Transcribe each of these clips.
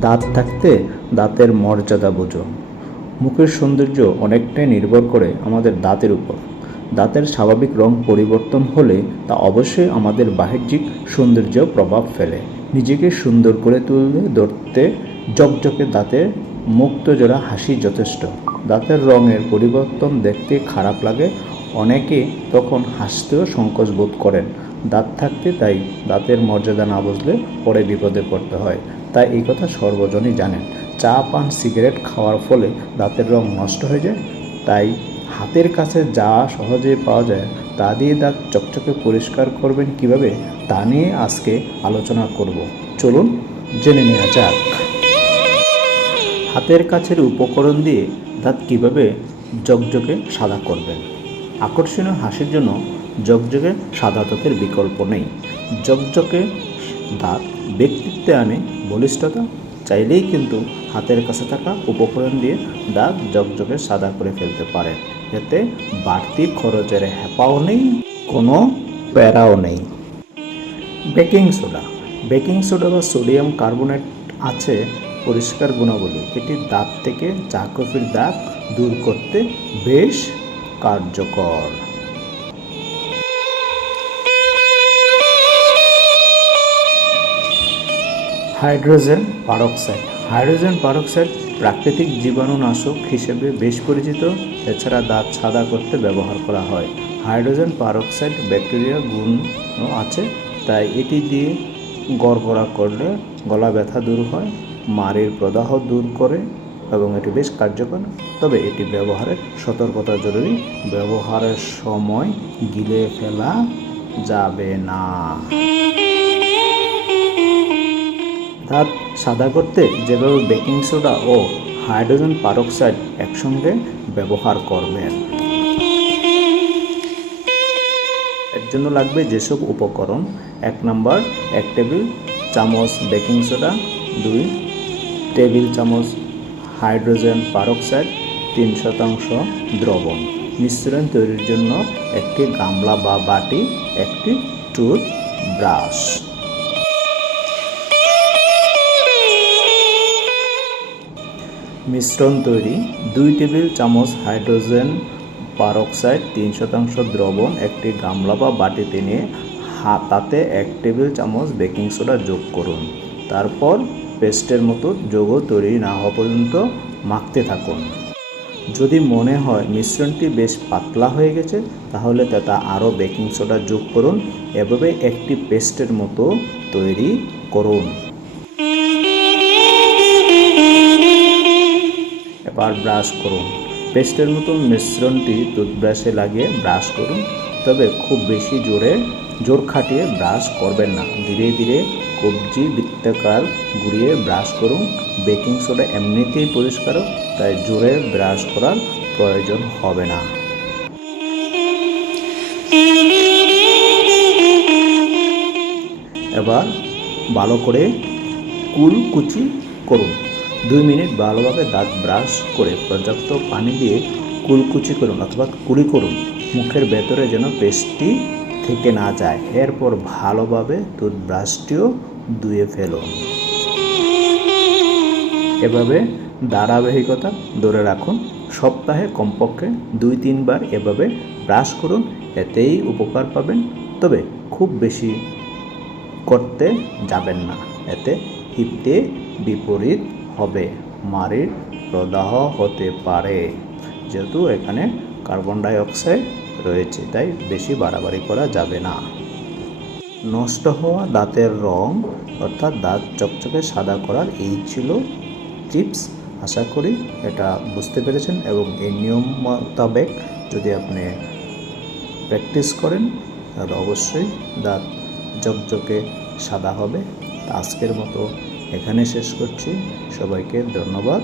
দাঁত থাকতে দাঁতের মর্যাদা বোঝো। মুখের সৌন্দর্য অনেকটাই নির্ভর করে আমাদের দাঁতের উপর। দাঁতের স্বাভাবিক রং পরিবর্তন হলে তা অবশ্যই আমাদের বাহ্যিক সৌন্দর্য প্রভাব ফেলে। নিজেকে সুন্দর করে তুললে ধরতে জকজকে দাঁতে মুক্ত জোড়া হাসি যথেষ্ট। দাঁতের রঙের পরিবর্তন দেখতে খারাপ লাগে। অনেকে তখন হাসতেও সংকোচ বোধ করেন। দাঁত থাকতে তাই দাঁতের মর্যাদা না বুঝলে পরে বিপদে পড়তে হয়। তাই এই কথা সর্বজনই জানেন। চা, পান, সিগারেট খাওয়ার ফলে দাঁতের রং নষ্ট হয়ে যায়। তাই হাতের কাছে যা সহজে পাওয়া যায় তা দিয়ে দাঁত চকচকে পরিষ্কার করবেন কীভাবে তা নিয়ে আজকে আলোচনা করব। চলুন জেনে নেওয়া যাক। হাতের কাছের উপকরণ দিয়ে দাঁত কীভাবে জকজকে সাদা করবেন। আকর্ষণীয় হাসির জন্য জকজকে সাদা দাঁতের বিকল্প নেই। জকজকে দাঁত ব্যক্তিত্বে আনে বলিষ্ঠতা, চাইলেই কিন্তু হাতের কাছে থাকা উপকরণ দিয়ে দাঁত জকজকে সাদা করে ফেলতে পারেন এতে বাড়তি খরচের হ্যাপাও নেই, কোনো প্যারাও নেই। Baking soda. বেকিং সোডা বা সোডিয়াম কার্বোনেট আছে পরিষ্কার গুণাবলী। এটি দাঁত থেকে চা কফির দাগ দূর করতে বেশ কার্যকর। Hydrogen peroxide. হাইড্রোজেন পারক্সাইড প্রাকৃতিক জীবাণুনাশক হিসেবে বেশ পরিচিত, এছাড়া দাঁত সাদা করতে ব্যবহার করা হয়। হাইড্রোজেন পারক্সাইড ব্যাকটেরিয়া গুণ আছে, তাই এটি দিয়ে গড়গড়া করলে গলা ব্যথা দূর হয়, মাড়ির প্রদাহ দূর করে, এবং এটি বেশ কার্যকর। তবে এটি ব্যবহারের সতর্কতা জরুরি। ব্যবহারের সময় গিলে ফেলা যাবে না। দাঁত সাদা করতে যেভাবে বেকিং সোডা ও হাইড্রোজেন পারক্সাইড একসঙ্গে ব্যবহার করবেন। এর জন্য লাগবে যেসব উপকরণ, এক নম্বর, এক টেবিল চামচ বেকিং সোডা, দুই টেবিল চামচ হাইড্রোজেন পারক্সাইড, তিন শতাংশ দ্রবণ। মিশ্রণ তৈরির জন্য একটি গামলা বা বাটি, একটি টুথ ব্রাশ মিশ্রণ তৈরি, দুই টেবিল চামচ হাইড্রোজেন পারক্সাইড, তিন শতাংশ দ্রবণ, একটি গামলা বা বাটিতে নিয়ে হা- তাতে এক টেবিল চামচ বেকিং সোডা যোগ করুন। তারপর পেস্টের মতো যোগও তৈরি না হওয়া পর্যন্ত মাখতে থাকুন। যদি মনে হয় মিশ্রণটি বেশ পাতলা হয়ে গেছে, তাহলে তাতে আরও বেকিং সোডা যোগ করুন। এভাবে একটি পেস্টের মতো তৈরি করুন। এবার ব্রাশ করুন। পেস্টের মতো মিশ্রণটি টুথব্রাশে লাগিয়ে ব্রাশ করুন। তবে খুব বেশি জোরে জোর খাটিয়ে ব্রাশ করবেন না। ধীরে ধীরে কবজি, বৃত্তাকার ঘুরিয়ে ব্রাশ করুন। বেকিং সোডা এমনিতেই পরিষ্কার তাই জোরে ব্রাশ করার প্রয়োজন হবে না। এবার ভালো করে কুলকুচি করুন। দুই মিনিট ভালোভাবে দাঁত ব্রাশ করে পর্যাপ্ত পানি দিয়ে কুলকুচি করুন অথবা কুড়ি করুন। মুখের ভেতরে যেন পেস্টটি থেকে না যায়। এরপর ভালোভাবে টুথব্রাশটিও ধুয়ে ফেলুন। এভাবে ধারাবাহিকতা ধরে রাখুন। সপ্তাহে কমপক্ষে দুই, তিনবার এভাবে ব্রাশ করুন। এতেই উপকার পাবেন। তবে খুব বেশি করতে যাবেন না। এতে হিতে বিপরীত হবে। মারির প্রদাহ হতে পারে, যেহেতু এখানে কার্বন ডাই অক্সাইড রয়েছে, তাই বেশি বাড়াবাড়ি করা যাবে না। নষ্ট হওয়া দাঁতের রং, অর্থাৎ দাঁত চকচকে সাদা করার এই ছিল টিপস আশা করি এটা বুঝতে পেরেছেন এবং এই নিয়ম মোতাবেক যদি আপনি প্র্যাকটিস করেন, তাহলে অবশ্যই দাঁত জকজকে সাদা হবে। আজকের মতো এখানে শেষ করছি। সবাইকে ধন্যবাদ।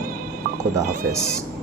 খোদা হাফেজ।